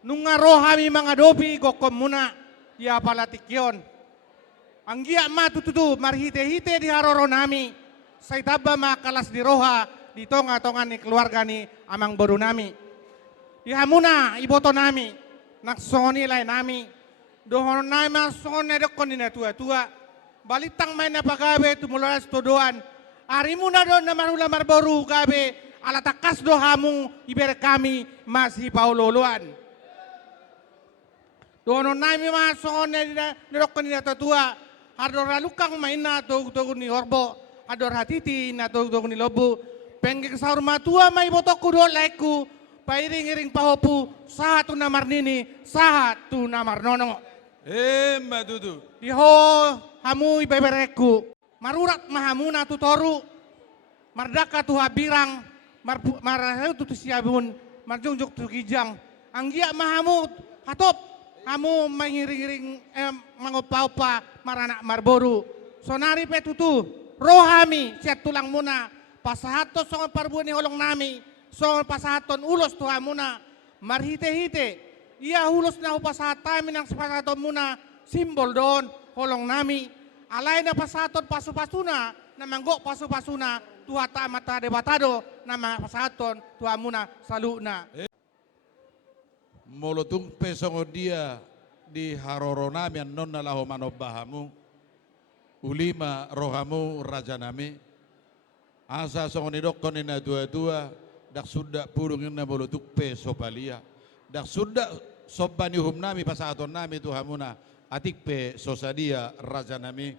Nungaroha mi mga dopi gokom muna ya palatikyon. Ang giya matututu marhite-hite di haroro nami sa itaba makalas di roha dito nga tongan ni keluarga ni amang boru nami. Diha muna iboto nami naksoni lay nami dohon nami masone dokon ni tua-tua balitang may napagabe tumulas todoan ari muna don na manula marboru gabe alatakas do hamung iber kami masih pauloluan. Doon nami masone dokon ni tua hador lukang maina tog ni horbo hador hatiti na tog ni lobu penggek sahur matua may botok kudo laiku pairing-iring pahopu sahat tu namar nini sahat tu namar nono Madudu diho hamu ibebereku marurat mahamuna tu toru mardaka tu habirang maraheu tu siabun marjungjuk tu kijang anggia mahamut hatop kamu mengiring-iring mangopaupa maranak marboru sonari petutu rohami siat tulang muna pasahato songon parbuan ni holong nami songon pasahaton ulos tuha muna marhite-hite iya ulos na pasahatamin ang pasahaton muna simbol doon holong nami alay na pasahaton pasu-pasuna na manggo pasu-pasuna tuha mata debatado na pasahaton tuha muna saluna. molotung pesongo dia di haroro nami non nalaho manobahamu ulima rohamu raja nami asa songoni dokon ina dua-dua dak sudah purung ina molotung peso palia dak sudah sobani hum nami pasaton nami tuhamuna atik pe sosadia raja nami